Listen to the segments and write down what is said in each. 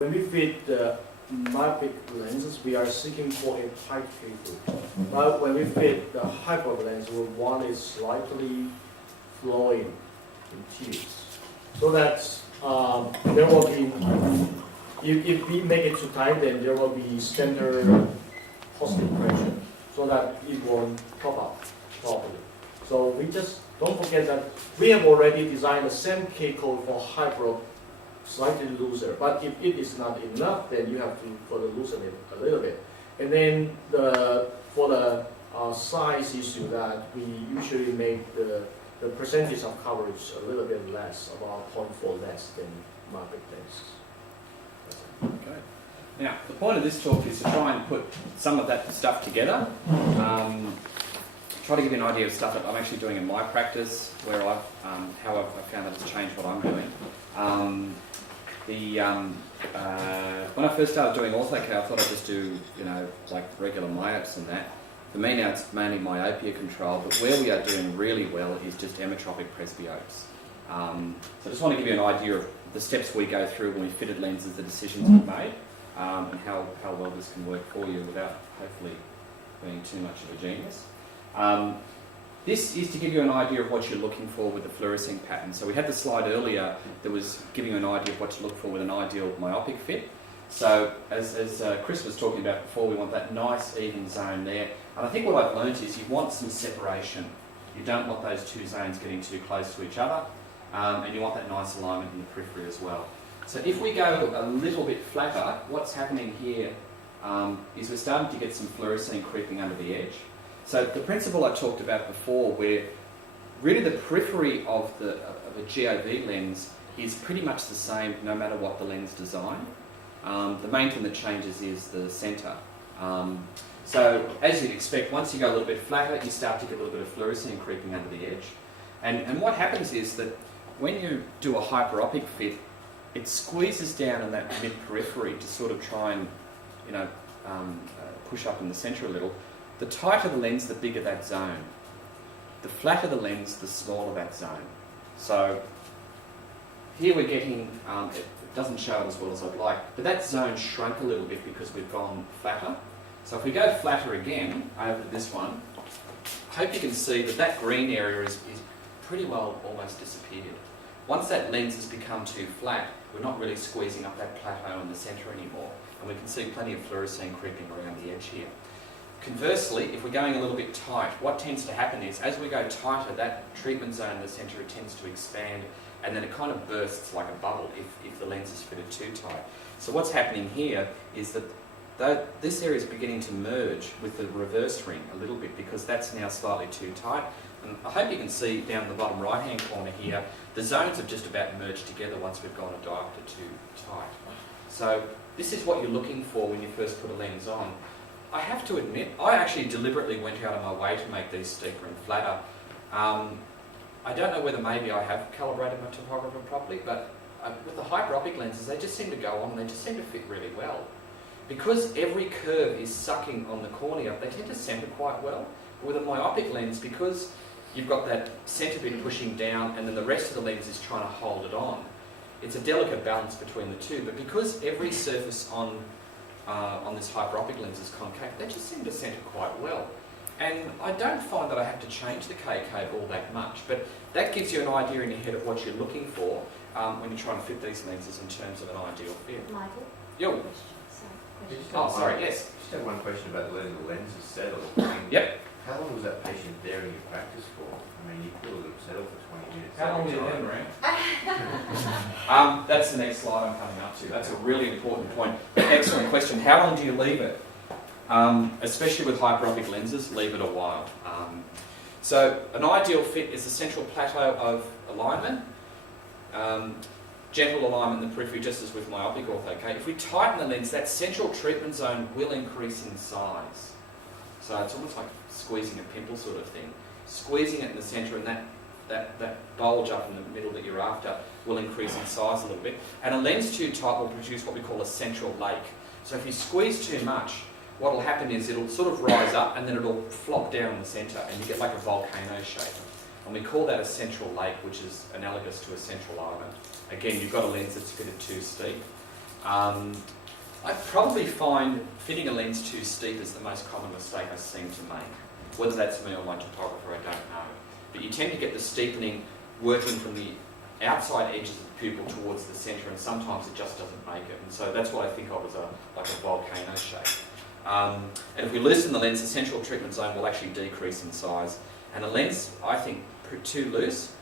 When we fit the myopic lenses, we are seeking for a tight K-foot. But when we fit the hyperopic lens, we want it slightly flowing in tears. So that there will be, if we make it too tight, then there will be standard positive pressure, so that it won't pop up properly. So we just don't forget that we have already designed the same K-code for hyperopic, slightly looser, but if it is not enough, then you have to further loosen it a little bit. And then for the size issue, that we usually make the percentage of coverage a little bit less, about 0.4 less than myopic lenses. Okay. Now, the point of this talk is to try and put some of that stuff together. Try to give you an idea of stuff that I'm actually doing in my practice, where how I've found that it's changed what I'm doing. When I first started doing Orthok, I thought I'd just do, like regular myopes and that. For me now, it's mainly myopia control, but where we are doing really well is just emmetropic presbyopes. So I just want to give you an idea of the steps we go through when we fitted lenses, the decisions we've made, and how well this can work for you without hopefully being too much of a genius. This is to give you an idea of what you're looking for with the fluorescing pattern. So we had the slide earlier that was giving you an idea of what to look for with an ideal myopic fit. So as Chris was talking about before, we want that nice even zone there. And I think what I've learned is you want some separation. You don't want those two zones getting too close to each other. And you want that nice alignment in the periphery as well. So if we go a little bit flatter, what's happening here is we're starting to get some fluorescein creeping under the edge. So the principle I talked about before, where really the periphery of a GOV lens is pretty much the same no matter what the lens design. The main thing that changes is the centre. So as you'd expect, once you go a little bit flatter, you start to get a little bit of fluorescein creeping under the edge. And what happens is that when you do a hyperopic fit, it squeezes down in that mid-periphery to sort of try and push up in the centre a little. The tighter the lens, the bigger that zone. The flatter the lens, the smaller that zone. So here we're getting, it doesn't show it as well as I'd like, but that zone shrunk a little bit because we've gone flatter. So if we go flatter again over this one, I hope you can see that that green area is pretty well almost disappeared. Once that lens has become too flat, we're not really squeezing up that plateau in the centre anymore, and we can see plenty of fluorescein creeping around the edge here. Conversely, if we're going a little bit tight, what tends to happen is as we go tighter, that treatment zone in the centre tends to expand, and then it kind of bursts like a bubble if the lens is fitted too tight. So what's happening here is that this area is beginning to merge with the reverse ring a little bit because that's now slightly too tight. And I hope you can see down the bottom right hand corner here, the zones have just about merged together once we've gone a diopter too tight. So this is what you're looking for when you first put a lens on. I have to admit, I actually deliberately went out of my way to make these steeper and flatter. I don't know whether maybe I have calibrated my topographer properly, but with the hyperopic lenses, they just seem to go on and they just seem to fit really well. Because every curve is sucking on the cornea, they tend to centre quite well. But with a myopic lens, because you've got that centre bit pushing down and then the rest of the lens is trying to hold it on, it's a delicate balance between the two. But because every surface on this hyperopic lens is concave, they just seem to centre quite well. And I don't find that I have to change the K-code all that much, but that gives you an idea in your head of what you're looking for when you're trying to fit these lenses in terms of an ideal fit. Michael? Yo. Oh, sorry, yes. Just have one question about letting the lenses settle. Yep. How long was that patient there in your practice for? I mean, you could have let them settle for 20 minutes. How long were you there, Maria? That's the next slide I'm coming up to. That's a really important point. Excellent question. How long do you leave it? Especially with hyperopic lenses, leave it a while. So an ideal fit is the central plateau of alignment, gentle alignment in the periphery, just as with myopic ortho. Okay? If we tighten the lens, that central treatment zone will increase in size. So it's almost like squeezing a pimple sort of thing. Squeezing it in the centre and that bulge up in the middle that you're after will increase in size a little bit. And a lens too tight will produce what we call a central lake. So if you squeeze too much, what will happen is it'll sort of rise up and then it'll flop down in the centre and you get like a volcano shape. And we call that a central lake, which is analogous to a central island. Again, you've got a lens that's fitted too steep. I probably find fitting a lens too steep is the most common mistake I seem to make. Whether that's me or my topographer, I don't know. But you tend to get the steepening working from the outside edges of the pupil towards the centre, and sometimes it just doesn't make it. And so that's what I think of as like a volcano shape. And if we loosen the lens, the central treatment zone will actually decrease in size. And a lens, I think, too loose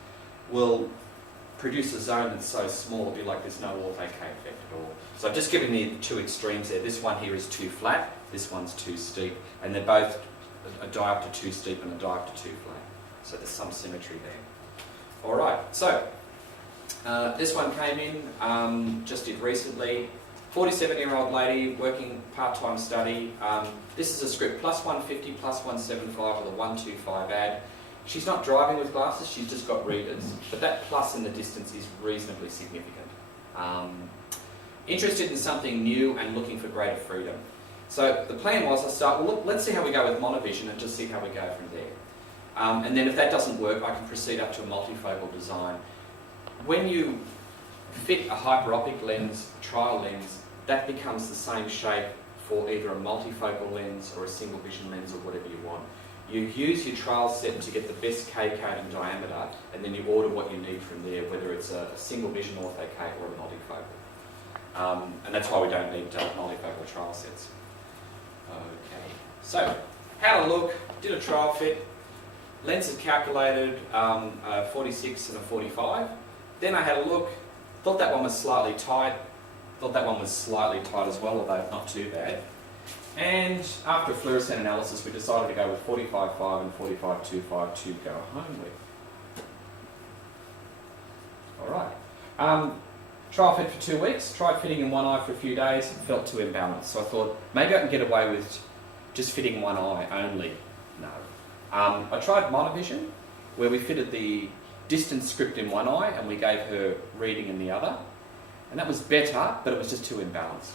will produce a zone that's so small it'll be like there's no orthocate effect at all. So I've just given you the two extremes there. This one here is too flat, this one's too steep, and they're both a diopter too steep and a diopter too flat. So there's some symmetry there. Alright, so this one came in, just did recently. 47-year-old lady working part-time study. This is a script plus 150, plus 175 with a 125 ad. She's not driving with glasses, she's just got readers, but that plus in the distance is reasonably significant. Interested in something new and looking for greater freedom. So the plan was I start, well, let's see how we go with monovision and just see how we go from there. And then if that doesn't work, I can proceed up to a multifocal design. When you fit a hyperopic lens, trial lens, that becomes the same shape for either a multifocal lens or a single vision lens or whatever you want. You use your trial set to get the best K-code and diameter, and then you order what you need from there, whether it's a single vision orthocate or a multifocal. And that's why we don't need multifocal trial sets. Okay, so how to look, did a trial fit, lenses calculated, 46 and a 45. Then I had a look, thought that one was slightly tight, thought that one was slightly tight as well, although not too bad. And after a fluorescent analysis, we decided to go with 45.5 and 45.25 to go home with. Alright. Trial fit for 2 weeks, tried fitting in one eye for a few days, felt too imbalanced. So I thought, maybe I can get away with just fitting one eye only. No. I tried monovision, where we fitted the distance script in one eye and we gave her reading in the other. And that was better, but it was just too imbalanced.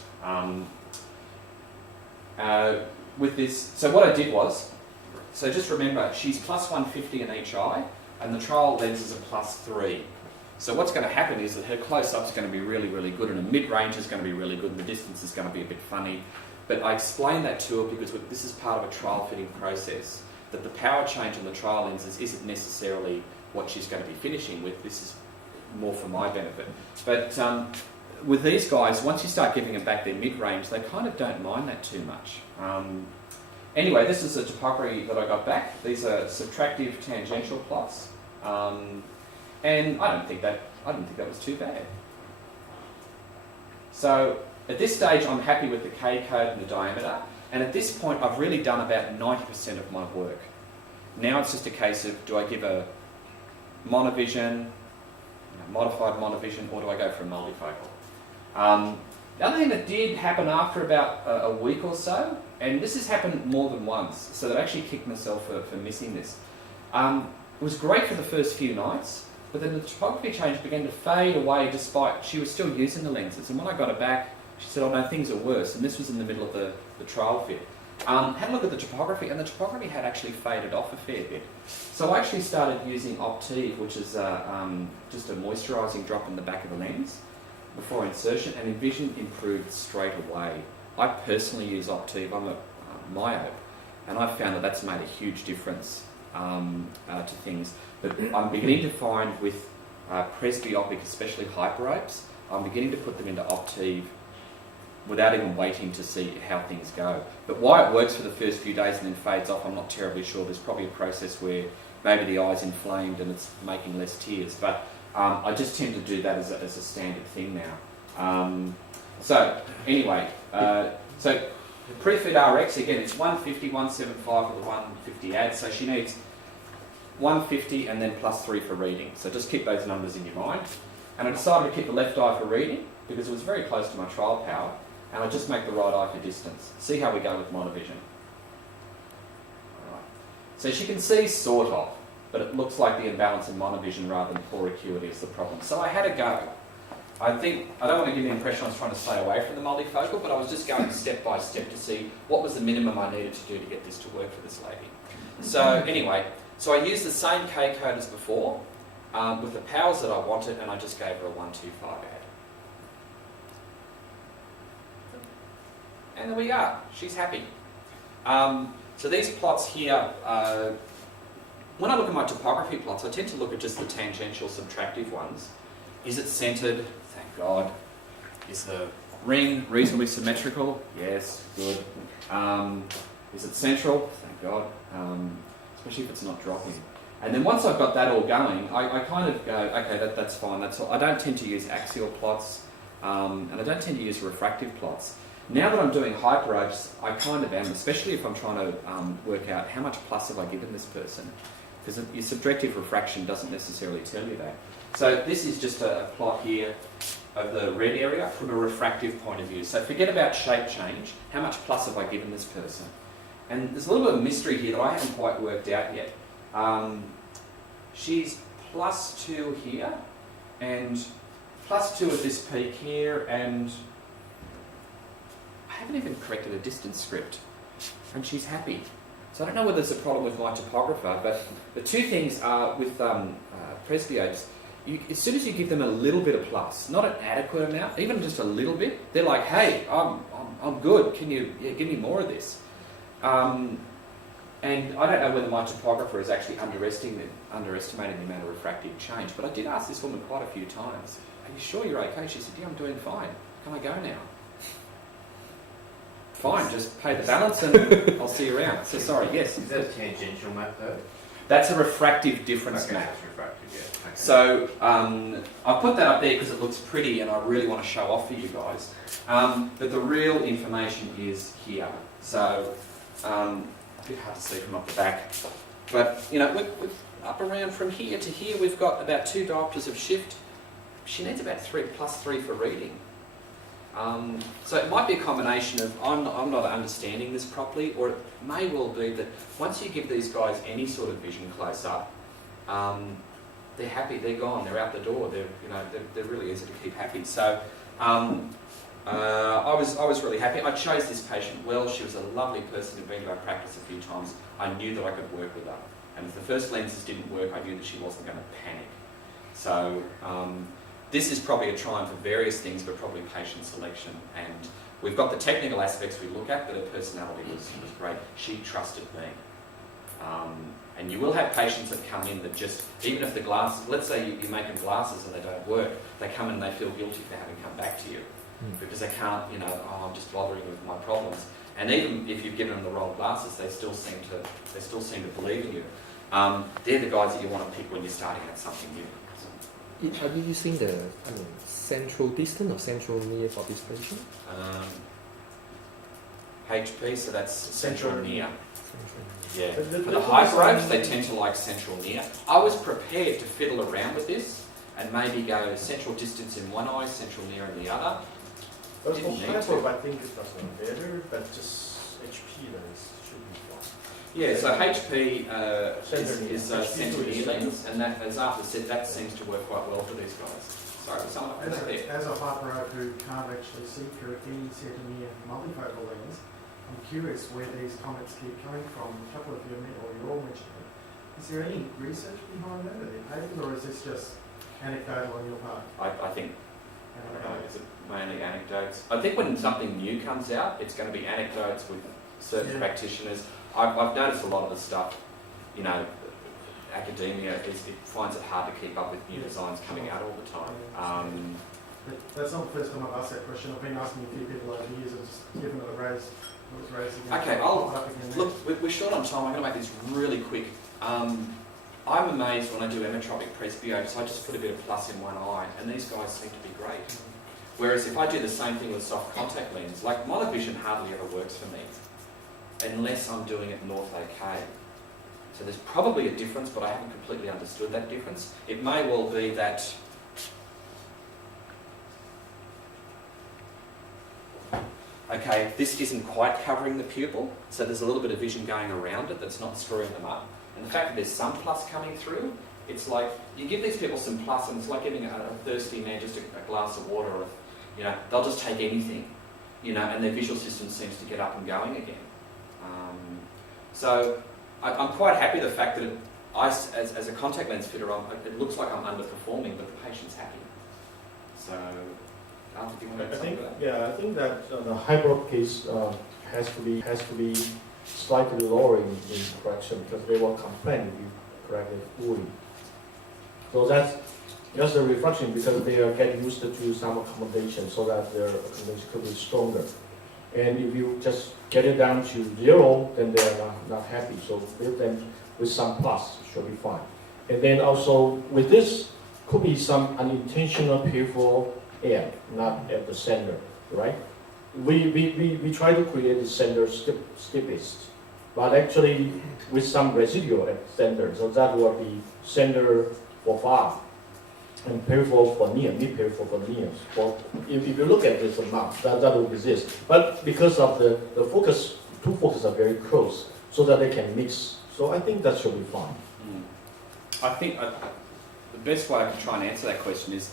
With this, so what I did was, so just remember, she's plus 150 in each eye, and the trial lenses are plus 3. So what's going to happen is that her close-up's going to be really, really good, and her mid-range is going to be really good, and the distance is going to be a bit funny. But I explained that to her because this is part of a trial fitting process, that the power change on the trial lenses isn't necessarily what she's going to be finishing with. This is more for my benefit. But with these guys, once you start giving them back their mid-range, they kind of don't mind that too much. Anyway, this is the topography that I got back. These are subtractive tangential plots, and I didn't think that was too bad. So at this stage, I'm happy with the K-code and the diameter, and at this point, I've really done about 90% of my work. Now it's just a case of, do I give a monovision, modified monovision, or do I go for a multifocal? The other thing that did happen after about a week or so, and this has happened more than once, so that I actually kicked myself for missing this. It was great for the first few nights, but then the topography change began to fade away despite she was still using the lenses. And when I got her back, she said, oh no, things are worse. And this was in the middle of the trial fit. Had a look at the topography, and the topography had actually faded off a fair bit. So I actually started using Optive, which is just a moisturising drop in the back of the lens before insertion, and vision improved straight away. I personally use Optive. I'm a myope, and I've found that that's made a huge difference to things. But I'm beginning to find with presbyopic, especially hyperopes, I'm beginning to put them into Optive without even waiting to see how things go. But why it works for the first few days and then fades off, I'm not terribly sure. There's probably a process where maybe the eye's inflamed and it's making less tears. But I just tend to do that as a standard thing now. So anyway, so the pre-fit RX, again, it's 150, 175 with a 150 ad. So she needs 150 and then plus 3 for reading. So just keep those numbers in your mind. And I decided to keep the left eye for reading because it was very close to my trial power. And I just make the right eye for distance. See how we go with monovision. Alright. So she can see sort of, but it looks like the imbalance in monovision rather than poor acuity is the problem. So I had a go. I don't want to give the impression I was trying to stay away from the multifocal, but I was just going step by step to see what was the minimum I needed to do to get this to work for this lady. So anyway, so I used the same K-code as before, with the powers that I wanted, and I just gave her a 125 ad. And there we are, she's happy. So these plots here, when I look at my topography plots, I tend to look at just the tangential subtractive ones. Is it centred? Thank God. Is the ring reasonably symmetrical? Yes, good. Is it central? Thank God. Especially if it's not dropping. And then once I've got that all going, I kind of go, okay, that's fine. That's all. I don't tend to use axial plots, and I don't tend to use refractive plots. Now that I'm doing hyperops, I kind of am, especially if I'm trying to work out how much plus have I given this person, because your subjective refraction doesn't necessarily tell you that. So this is just a plot here of the red area from a refractive point of view. So forget about shape change. How much plus have I given this person? And there's a little bit of mystery here that I haven't quite worked out yet. She's +2 here, and +2 at this peak here, and I haven't even corrected a distance script, and she's happy. So I don't know whether it's a problem with my topographer, but the two things are with presbyopes, as soon as you give them a little bit of plus, not an adequate amount, even just a little bit, they're like, hey, I'm good, can you give me more of this? And I don't know whether my topographer is actually underestimating the amount of refractive change, but I did ask this woman quite a few times, are you sure you're okay? She said, yeah, I'm doing fine. Can I go now? Fine, just pay the balance and I'll see you around. So sorry, yes. Is that a tangential map though? That's a refractive difference Okay, map. that's refractive, yeah. Okay. So I put that up there because it looks pretty and I really want to show off for you guys. But the real information is here. So a bit hard to see from up the back. But you know, we're up around from here to here, we've got about 2 diopters of shift. She needs about +3 for reading. So it might be a combination of I'm not understanding this properly, or it may well be that once you give these guys any sort of vision close up, they're happy, they're gone, they're out the door, they're really easy to keep happy. So I was really happy. I chose this patient well. She was a lovely person who'd been to our practice a few times. I knew that I could work with her, and if the first lenses didn't work, I knew that she wasn't going to panic. So this is probably a triumph of various things, but probably patient selection. And we've got the technical aspects we look at, but her personality was great. She trusted me. And you will have patients that come in that just, even if the glasses, let's say you make them glasses and they don't work, they come in and they feel guilty for having come back to you. Because they can't, I'm just bothering with my problems. And even if you've given them the wrong glasses, they still seem to believe in you. They're the guys that you want to pick when you're starting at something new. Are you using the central distant or central near for this patient? HP, so that's central near. Yeah. The For the hyperopes, they tend to like central near. I was prepared to fiddle around with this and maybe go central distance in one eye, central near in the other. But for Didn't need hyper, to. I think it doesn't matter, but just HP lens should be fine. Yeah, so HP Central near. is central near lens, and that, as Arthur said, that seems to work quite well for these guys. Sorry, was someone up there? As a hyperope who can't actually see through any near multifocal lens, I'm curious where these comments keep coming from. A couple of you all mentioned it. Is there any research behind that? Are they papers, or is this just anecdotal on your part? I think, I don't know, is it mainly anecdotes? I think when something new comes out, it's going to be anecdotes with certain practitioners. I've noticed a lot of the stuff, academia, it finds it hard to keep up with new designs coming out all the time. But that's not the first time I've asked that question. I've been asking a few people over the years, and just given it a raise. Okay, look, we're short on time. I'm going to make this really quick. I'm amazed when I do ametropic presbyopes, I just put a bit of plus in one eye, and these guys seem to be great. Whereas if I do the same thing with soft contact lens, like monovision hardly ever works for me, unless I'm doing it north OK. So there's probably a difference, but I haven't completely understood that difference. It may well be that okay, this isn't quite covering the pupil, so there's a little bit of vision going around it that's not screwing them up. And the fact that there's some plus coming through, it's like, you give these people some plus and it's like giving a thirsty man just a glass of water, or, they'll just take anything, and their visual system seems to get up and going again. So I'm quite happy the fact that as a contact lens fitter, it looks like I'm underperforming, but the patient's happy. So Arthur, do you want I to think, say that? yeah, I think that the Hyperopic case has to be slightly lower in correction because they will complain if you correct it fully. So that's just a reflection because they are getting used to some accommodation so that their accommodation could be stronger. And if you just get it down to 0, then they are not happy. So build them with some plus, it should be fine. And then also with this, could be some unintentional peripheral air, not at the center, right? We try to create the center steepest, but actually with some residual at center, so that will be center for far and peripheral for near, mid peripheral for near. For, if you look at this amount, that will exist. But because of the focus, two focuses are very close, so that they can mix. So I think that should be fine. I think the best way I can try and answer that question is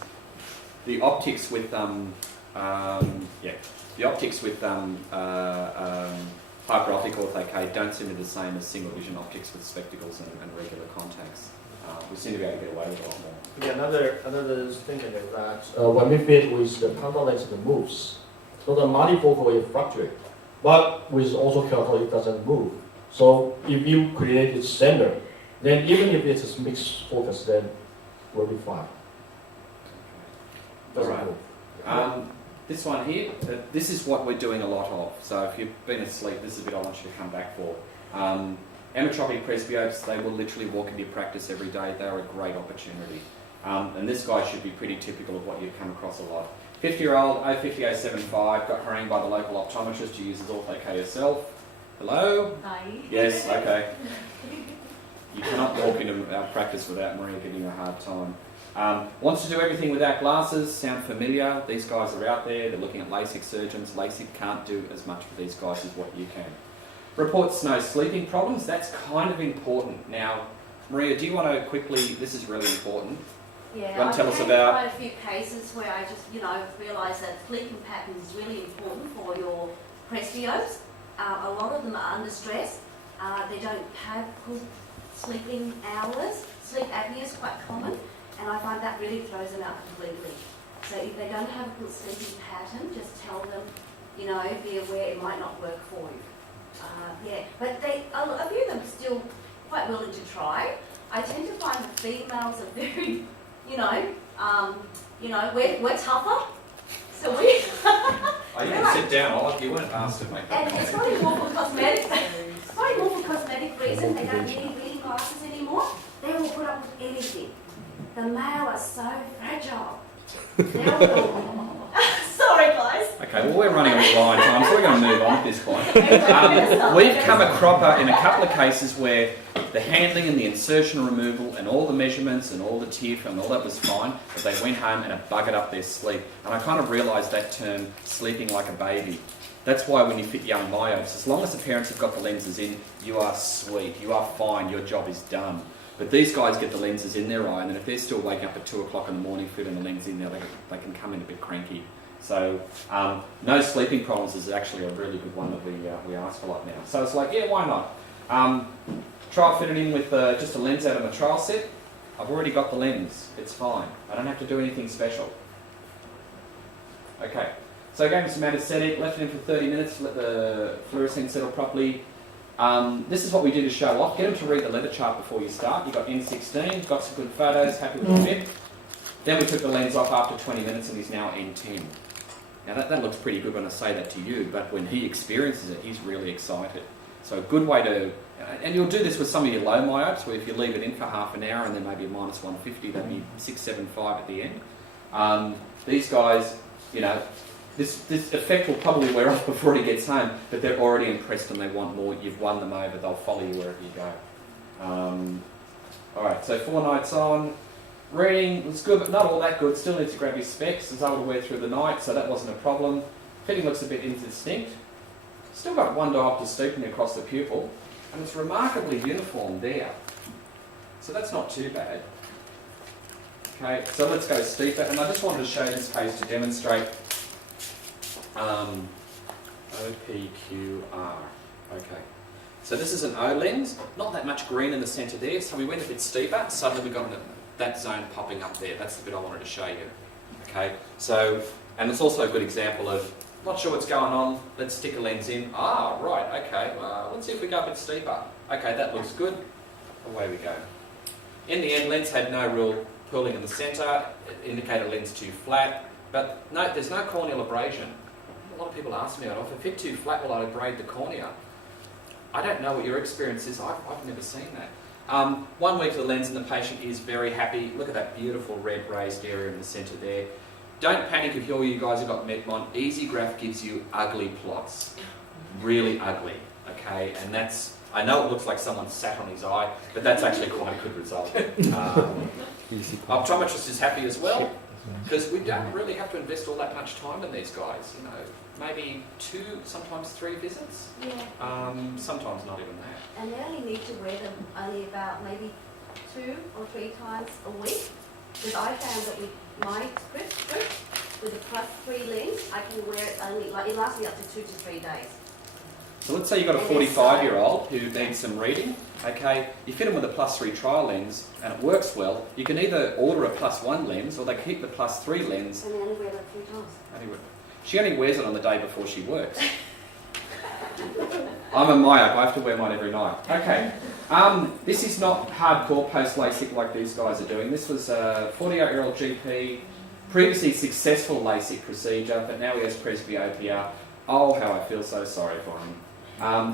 the optics with Hyperopic Orthokeratology don't seem to be the same as single vision optics with spectacles and regular contacts. We seem to be able to get away with a lot more. Yeah, another thing is that when we fit with the contact lens, it moves. So the multifocal it fluctuates, but with orthokeratology it doesn't move. So if you create its center, then even if it's a mixed focus, then we'll be fine. Doesn't Alright. move. This one here, this is what we're doing a lot of. So if you've been asleep, this is a bit I want you to come back for. Ametropic presbyopes, they will literally walk into your practice every day. They're a great opportunity. And this guy should be pretty typical of what you've come across a lot. 50-year-old, 05075, got harangued by the local optometrist who uses Orthok herself. Hello? Hi. Yes, okay. You cannot walk into our practice without Maria giving you a hard time. Wants to do everything without glasses, sound familiar. These guys are out there, they're looking at LASIK surgeons. LASIK can't do as much for these guys as what you can. Reports no sleeping problems, that's kind of important. Now, Maria, do you want to quickly, this is really important. Yeah, You want to tell us I've about... had quite a few cases where I just, realised that sleeping pattern is really important for your presbyopes. A lot of them are under stress. They don't have good sleeping hours. Sleep apnea is quite common, and I find that really throws them out completely. So if they don't have a good sleeping pattern, just tell them, be aware it might not work for you. But a few of them are still quite willing to try. I tend to find the females are very, we're tougher. So we. Oh, you can sit down, you weren't asked to make that. And it's probably more for cosmetic. It's probably more for cosmetic reason. They don't need reading glasses anymore. They will put up with anything. The male are so fragile. Sorry, guys. Okay, well we're running on the line time, so we're going to move on at this point. We've come a cropper in a couple of cases where the handling and the insertion removal and all the measurements and all the TIF and all that was fine, but they went home and it buggered up their sleep. And I kind of realised that term, sleeping like a baby. That's why when you fit young myopes, as long as the parents have got the lenses in, you are sweet, you are fine, your job is done. But these guys get the lenses in their eye, and then if they're still waking up at 2 o'clock in the morning fitting the lens in there, they can come in a bit cranky. So no sleeping problems is actually a really good one that we ask a lot now. So it's like, yeah, why not? Trial fitted in with just a lens out of my trial set. I've already got the lens. It's fine. I don't have to do anything special. Okay. So I gave him some anesthetic, left it in for 30 minutes, let the fluorescence settle properly. This is what we do to show off. Get him to read the letter chart before you start. You've got N16, got some good photos, happy with the fit. Then we took the lens off after 20 minutes and he's now N10. Now that looks pretty good when I say that to you, but when he experiences it, he's really excited. So a good way to, and you'll do this with some of your low myopes, where if you leave it in for half an hour and then maybe a minus 150, that'd be 675 at the end. These guys, this effect will probably wear off before he gets home, but they're already impressed and they want more. You've won them over. They'll follow you wherever you go. All right, so 4 nights on. Reading was good, but not all that good. Still needs to grab his specs. Was able to wear through the night, so that wasn't a problem. Fitting looks a bit indistinct. Still got one diopter steepening across the pupil, and it's remarkably uniform there. So that's not too bad. Okay, so let's go steeper, and I just wanted to show this case to demonstrate OPQR. Okay, so this is an O lens, not that much green in the centre there, so we went a bit steeper, suddenly we got that zone popping up there. That's the bit I wanted to show you. Okay, so And it's also a good example of, not sure what's going on, let's stick a lens in. Ah, right, okay, well, let's see if we go a bit steeper. Okay, that looks good. Away we go. In the end, lens had no real pooling in the centre, it indicated lens too flat, but no, there's no corneal abrasion. A lot of people ask me, if a fit too flat, will I abrade the cornea? I don't know what your experience is, I've never seen that. 1 week of the lens and the patient is very happy. Look at that beautiful red raised area in the centre there. Don't panic if all you guys have got Metmon. EasyGraph gives you ugly plots. Really ugly, okay? And that's, I know it looks like someone sat on his eye, but that's actually quite a good result. Optometrist is happy as well, because we don't really have to invest all that much time in these guys, you know. Maybe 2, sometimes 3 visits. Yeah. Sometimes not even that. And they only need to wear them only about maybe 2 or 3 times a week. Because I found that with my script, with a +3 lens, I can wear it only, like, it lasts me up to 2 to 3 days. So let's say you've got a 45-year-old who needs some reading. Okay, you fit them with a +3 trial lens and it works well. You can either order a +1 lens or they keep the +3 lens. And they only wear it 3 times. She only wears it on the day before she works. I'm a myope, I have to wear mine every night. Okay, this is not hardcore post-LASIK like these guys are doing. This was a 48-year-old GP, previously successful LASIK procedure, but now he has presbyopia. Oh, how I feel so sorry for him.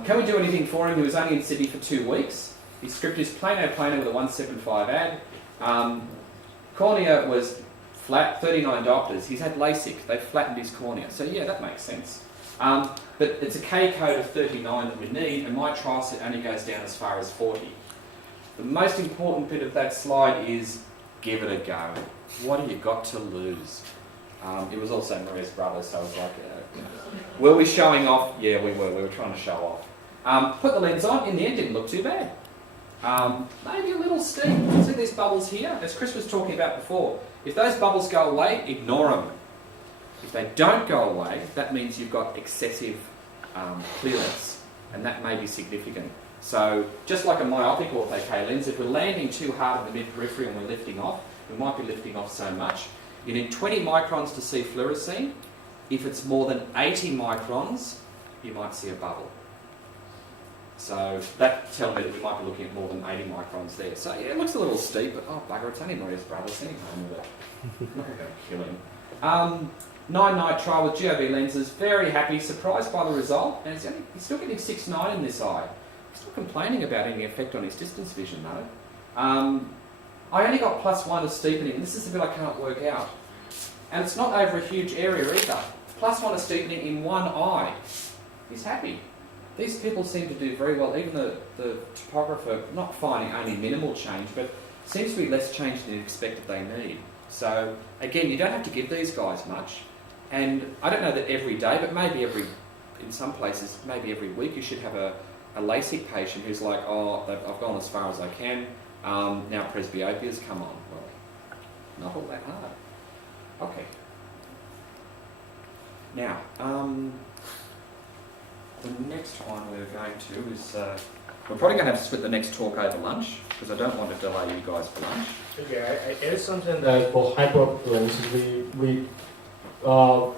Can we do anything for him? He was only in Sydney for 2 weeks. His script is plano with a 175 ad. Cornea was flat, 39 doctors. He's had LASIK. They've flattened his cornea. So yeah, that makes sense. But it's a K code of 39 that we need, and my trial set only goes down as far as 40. The most important bit of that slide is give it a go. What have you got to lose? It was also Maria's brother, so I was like, were we showing off? Yeah, we were. We were trying to show off. Put the lens on. In the end, it didn't look too bad. Maybe a little steep. See these bubbles here? As Chris was talking about before, if those bubbles go away, ignore them. If they don't go away, that means you've got excessive clearance, and that may be significant. So, just like a myopic ortho-K lens, if we're landing too hard in the mid-periphery and we're lifting off, we might be lifting off so much. You need 20 microns to see fluorescein. If it's more than 80 microns, you might see a bubble. So that tells me that we might be looking at more than 80 microns there. So yeah, it looks a little steep, but oh bugger, it's only Maria's brother, send him home with it. Not going to kill him. 9-night trial with GOV lenses, very happy, surprised by the result, and he's still getting 6/9 in this eye. He's still complaining about any effect on his distance vision though. I only got +1 of steepening, and this is the bit I can't work out. And it's not over a huge area either. +1 of steepening in one eye. He's happy. These people seem to do very well, even the topographer, not finding only minimal change, but seems to be less change than you expected they need. So, again, you don't have to give these guys much. And I don't know that every day, but maybe in some places, maybe every week you should have a LASIK patient who's like, oh, I've gone as far as I can, now presbyopia's come on. Well, not all that hard. Okay. Now, the next one we're going to is, we're probably going to have to split the next talk over lunch, because I don't want to delay you guys for lunch. Okay, it is something that for hyperopic lenses, for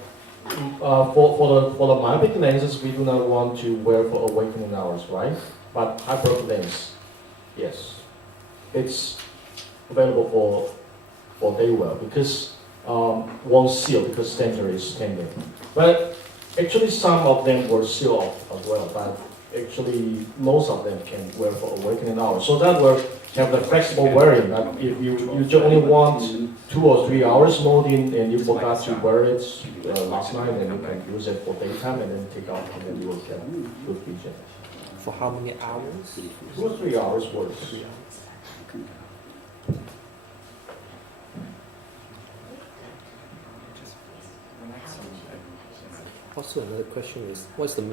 the myopic lenses, we do not want to wear for awakening hours, right? But hyperopic lens, yes, it's available for day wear because won't seal because center is standing. But actually, some of them will seal off as well. But actually, most of them can wear for awakening hours. So that will have the flexible wearing. That if you only want 2 or 3 hours loading and you forgot to wear it last night, then you can use it for daytime and then take out and then you will get good vision. For how many hours? 2 or 3 hours works. Also, another question is, what's the